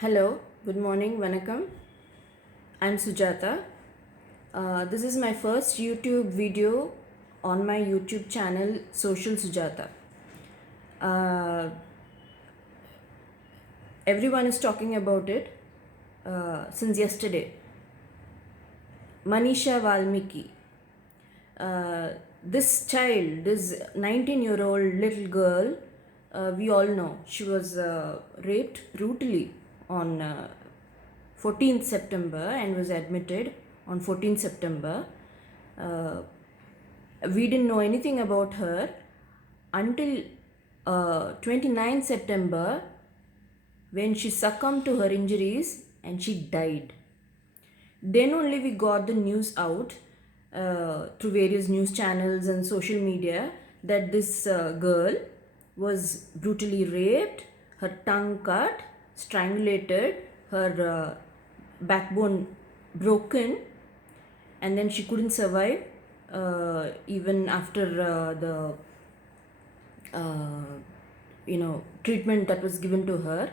Hello, good morning, Vanakkam. I'm Sujata. This is my first YouTube video on my YouTube channel, Social Sujata. Uh, Everyone is talking about it since yesterday. Manisha Valmiki. Uh, this child, this 19-year-old little girl, we all know she was raped brutally on 14th September and was admitted on 14th September. Uh, we didn't know anything about her until 29th September when she succumbed to her injuries and she died. Then only we got the news out through various news channels and social media that this girl was brutally raped, her tongue cut, strangulated, her backbone broken, and then she couldn't survive even after the treatment that was given to her.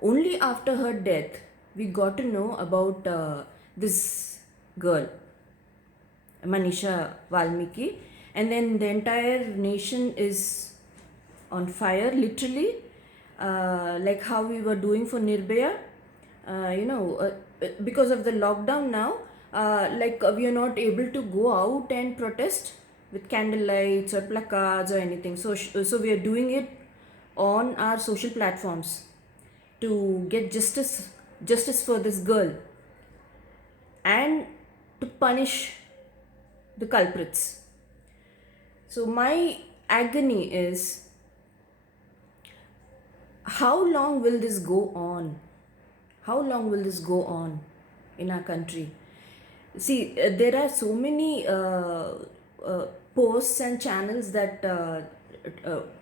Only after her death we got to know about this girl, Manisha Valmiki, and then the entire nation is on fire, literally, like how we were doing for Nirbhaya. Because of the lockdown now, we are not able to go out and protest with candlelights or placards or anything. So we are doing it on our social platforms to get justice for this girl and to punish the culprits. So my agony is, how long will this go on? How long will this go on in our country? See, there are so many posts and channels that uh,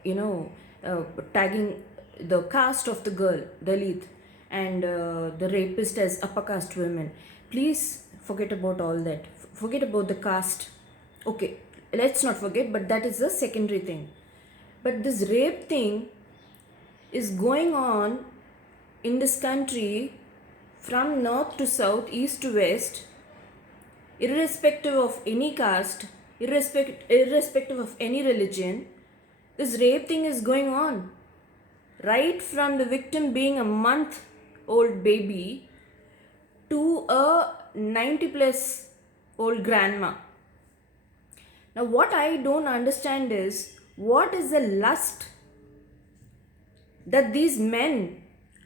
you know tagging the caste of the girl, Dalit, and the rapist as upper caste women. Please forget about all that. Forget about the caste. Okay, let's not forget, but that is the secondary thing. But this rape thing is going on in this country from north to south, east to west, irrespective of any caste, irrespective of any religion. This rape thing is going on. Right from the victim being a month old baby to a 90 plus old grandma. Now, what I don't understand is, what is the lust that these men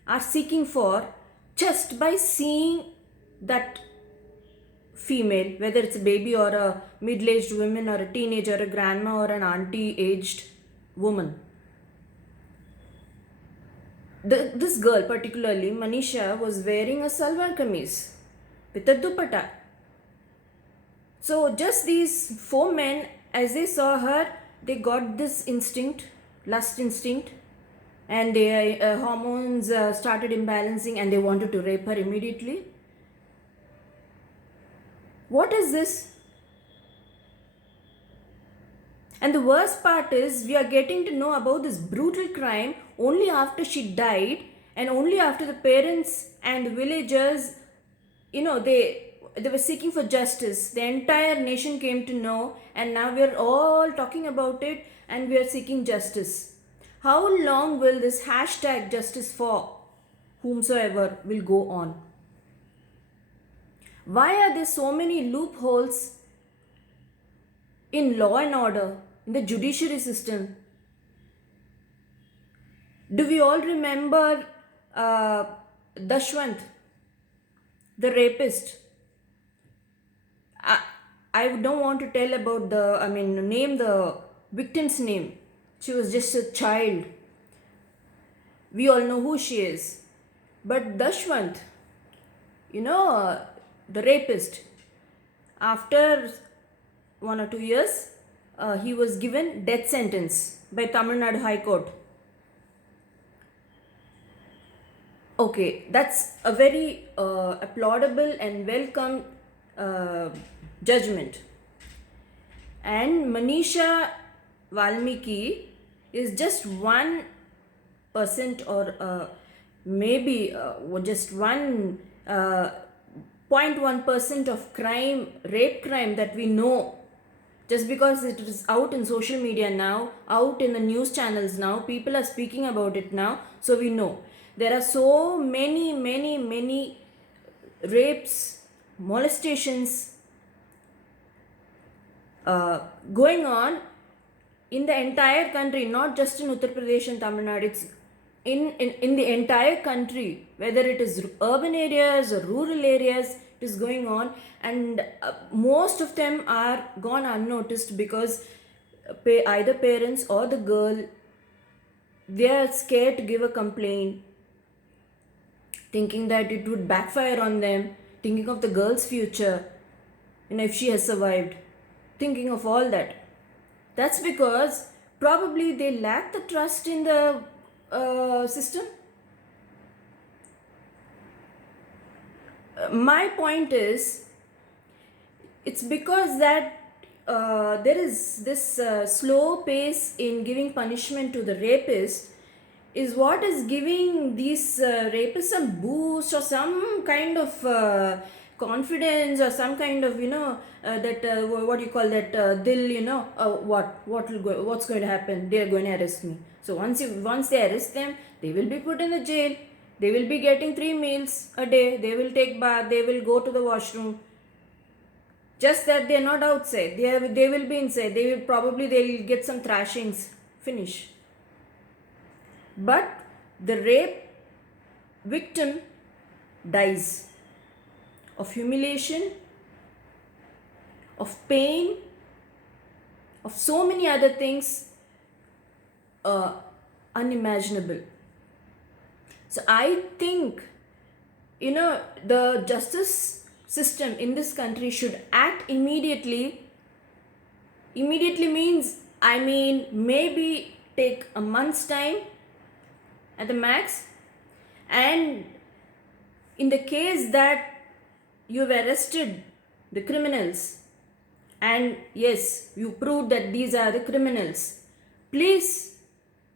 are seeking for just by seeing that female, whether it's a baby or a middle aged woman or a teenager, or a grandma or an auntie aged woman. This girl, particularly Manisha, was wearing a salwar kameez with a dupatta. So, just these four men, as they saw her, they got this instinct, lust instinct, and their hormones started imbalancing and they wanted to rape her immediately. What is this? And the worst part is, we are getting to know about this brutal crime only after she died, and only after the parents and the villagers, they were seeking for justice. The entire nation came to know, and now we are all talking about it and we are seeking justice. How long will this hashtag justice for whomsoever will go on? Why are there so many loopholes in law and order, in the judiciary system? Do we all remember Dashwant, the rapist? I don't want to tell about name the victim's name. She was just a child. We all know who she is. But Dashwant, the rapist, after 1 or 2 years, he was given death sentence by Tamil Nadu High Court. Okay, that's a very applaudable and welcome judgment. And Manisha Valmiki is just 1% or maybe just 0.1% of crime, rape crime, that we know, just because it is out in social media now, out in the news channels now, people are speaking about it now, so we know. There are so many rapes, molestations going on in the entire country, not just in Uttar Pradesh and Tamil Nadu. It's in the entire country, whether it is urban areas or rural areas, it is going on, and most of them are gone unnoticed because either parents or the girl, they are scared to give a complaint, thinking that it would backfire on them, thinking of the girl's future, if she has survived, thinking of all that. That's because probably they lack the trust in the system. My point is, it's because that there is this slow pace in giving punishment to the rapist is what is giving these rapists some boost or some kind of confidence, or some kind of that what you call that dil, what's going to happen, they are going to arrest me. So once they arrest them, they will be put in the jail, they will be getting 3 meals a day, they will take bath, they will go to the washroom. Just that they are not outside, they will be inside, they'll get some thrashings, finish. But the rape victim dies of humiliation, of pain, of so many other things unimaginable. So I think the justice system in this country should act immediately. Immediately means, maybe take a month's time at the max, and in the case that you've arrested the criminals, and yes, you proved that these are the criminals, please,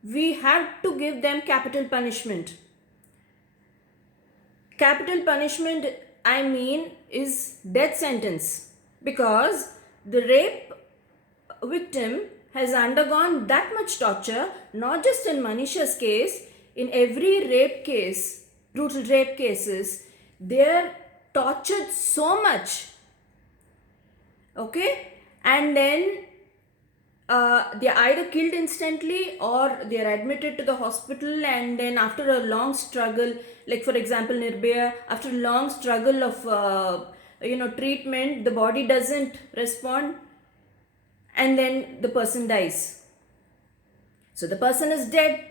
we have to give them capital punishment. Capital punishment, is death sentence, because the rape victim has undergone that much torture, not just in Manisha's case, in every rape case, brutal rape cases, they're tortured so much. Okay? And then they're either killed instantly, or they're admitted to the hospital, and then after a long struggle, like for example Nirbhaya, after a long struggle of treatment, the body doesn't respond, and then the person dies. So the person is dead,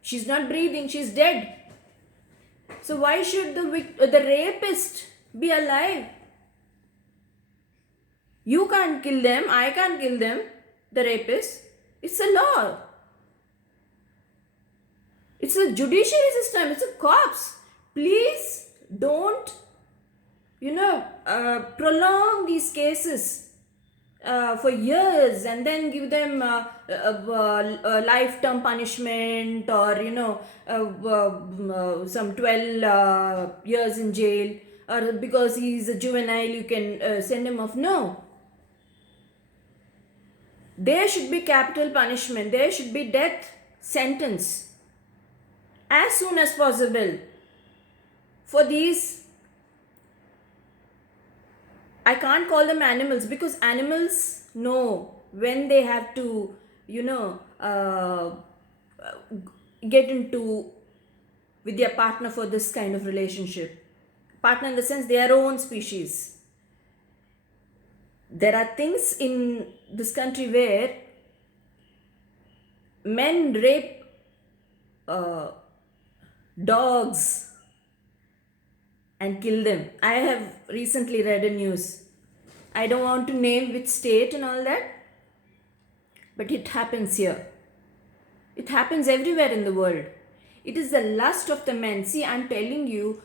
she's not breathing, she's dead. So why should the rapist be alive? You can't kill them, I can't kill them, the rapist. It's a law. It's a judiciary system, it's a cops. Please don't, prolong these cases for years and then give them a lifetime punishment, or some 12 years in jail, or because he's a juvenile you can send him off. No, there should be capital punishment, there should be death sentence as soon as possible for these. I can't call them animals, because animals know when they have to, get into with their partner for this kind of relationship. Partner in the sense their own species. There are things in this country where men rape dogs and kill them. I have recently read a news. I don't want to name which state and all that, but it happens here. It happens everywhere in the world. It is the lust of the men. See, I'm telling you,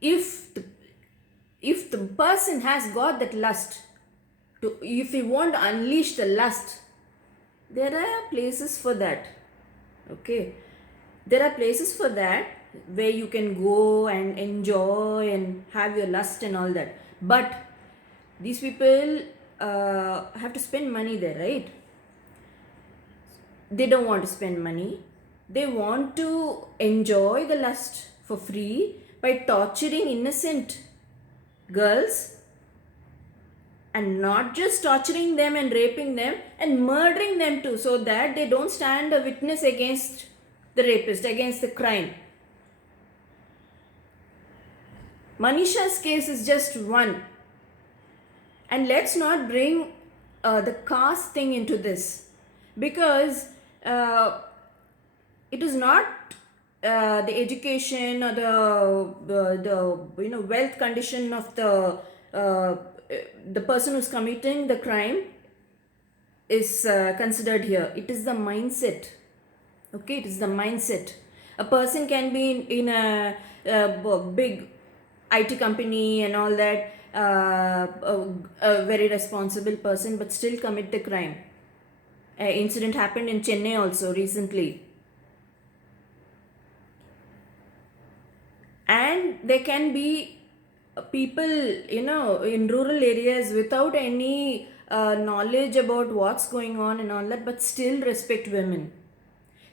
if the person has got that lust, if you want to unleash the lust, there are places for that. Okay. There are places for that where you can go and enjoy and have your lust and all that. But these people have to spend money there, right? They don't want to spend money. They want to enjoy the lust for free by torturing innocent girls, and not just torturing them and raping them and murdering them too, so that they don't stand a witness against the rapist, against the crime. Manisha's case is just one. And let's not bring the caste thing into this, because it is not the education or the wealth condition of the person who's committing the crime is considered here. It is the mindset. Okay, it is the mindset. A person can be in a big IT company and all that, a very responsible person, but still commit the crime. An incident happened in Chennai also recently. And there can be people, in rural areas without any knowledge about what's going on and all that, but still respect women.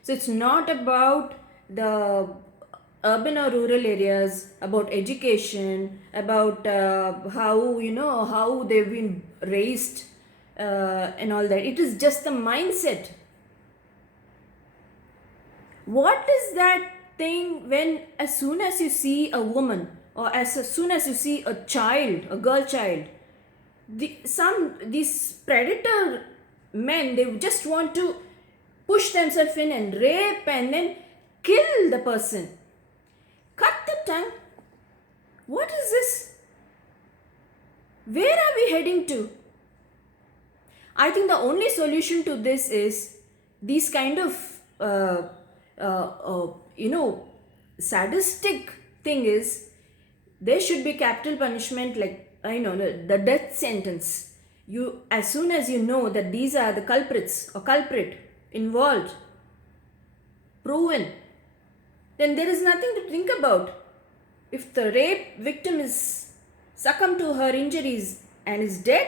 So it's not about the urban or rural areas, about education, about how they've been raised and all that. It is just the mindset. What is that thing when as soon as you see a woman, or as soon as you see a child, a girl child, these predator men, they just want to push themselves in and rape and then kill the person, cut the tongue. What is this? Where are we heading to? I think the only solution to this is these kind of sadistic thing is, there should be capital punishment, like the death sentence. You, as soon as you know that these are the culprits or culprit involved, proven, then there is nothing to think about. If the rape victim is succumbed to her injuries and is dead,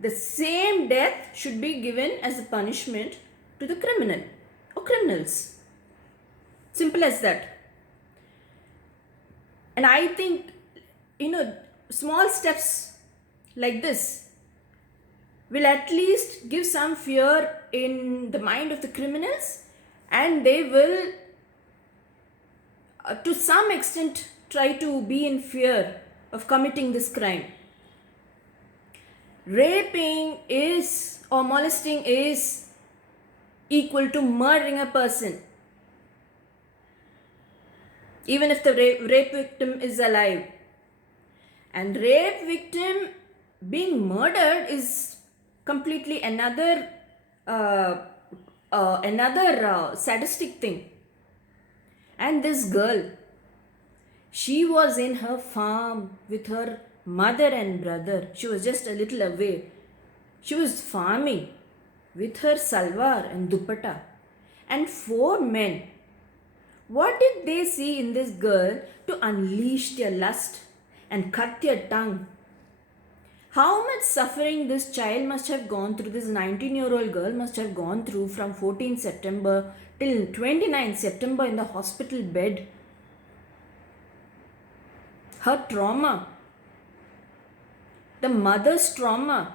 the same death should be given as a punishment to the criminal or criminals. Simple as that. And I think, small steps like this will at least give some fear in the mind of the criminals, and they will, to some extent, try to be in fear of committing this crime. Raping is, or molesting is, equal to murdering a person, even if the rape victim is alive. And rape victim being murdered is completely another sadistic thing. And this girl, she was in her farm with her mother and brother. She was just a little away. She was farming with her salwar and dupatta. And 4 men, what did they see in this girl to unleash their lust and cut their tongue? How much suffering this child must have gone through, this 19-year-old girl must have gone through from 14 September till 29 September in the hospital bed. Her trauma, the mother's trauma.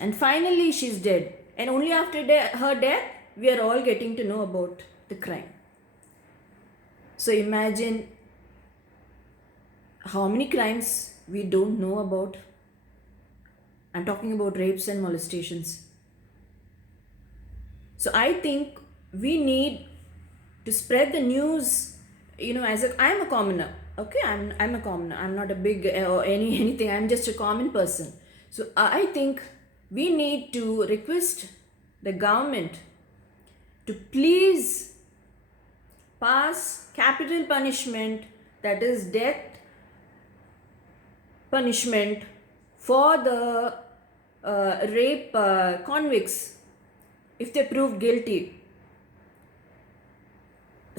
And finally she's dead. And only after her death, we are all getting to know about the crime. So imagine how many crimes we don't know about. I'm talking about rapes and molestations. So I think we need to spread the news, I'm a commoner. Okay, I'm a commoner. I'm not a big or anything. I'm just a common person. So I think we need to request the government to please pass capital punishment, that is death punishment, for the rape convicts if they prove guilty.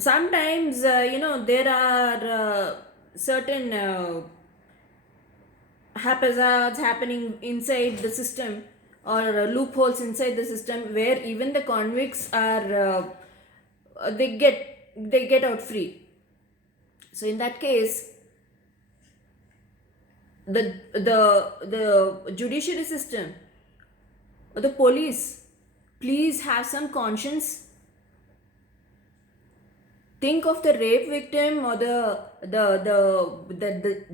sometimes there are certain haphazards happening inside the system, or loopholes inside the system, where even the convicts are they get out free. So in that case, the judiciary system or the police, please have some conscience. Think of the rape victim or the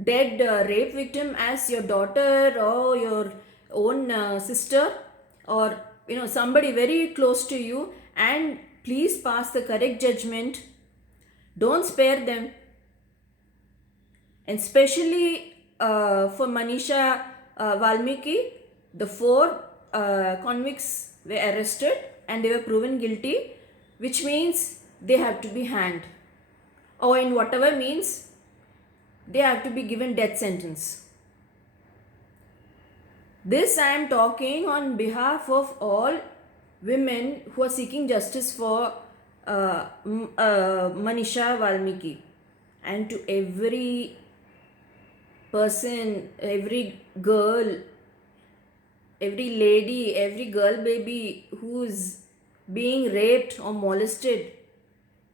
dead rape victim as your daughter or your own sister, or somebody very close to you, and please pass the correct judgment. Don't spare them. And especially for Manisha Valmiki, the four convicts were arrested and they were proven guilty, which means they have to be hanged, or in whatever means they have to be given death sentence. This I am talking on behalf of all women who are seeking justice for Manisha Valmiki, and to every person, every girl, every lady, every girl baby who's being raped or molested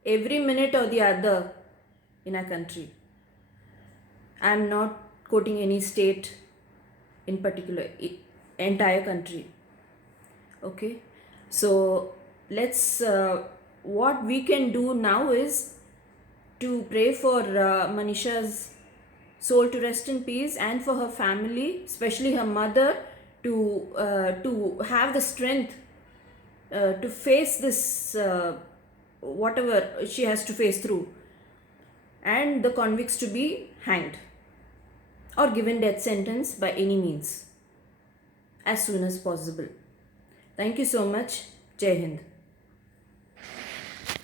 every minute or the other in our country. I'm not quoting any state in particular, entire country. Okay, so let's what we can do now is to pray for Manisha's soul to rest in peace, and for her family, especially her mother, to have the strength to face this whatever she has to face through, and the convicts to be hanged or given death sentence by any means as soon as possible. Thank you so much. Jai Hind.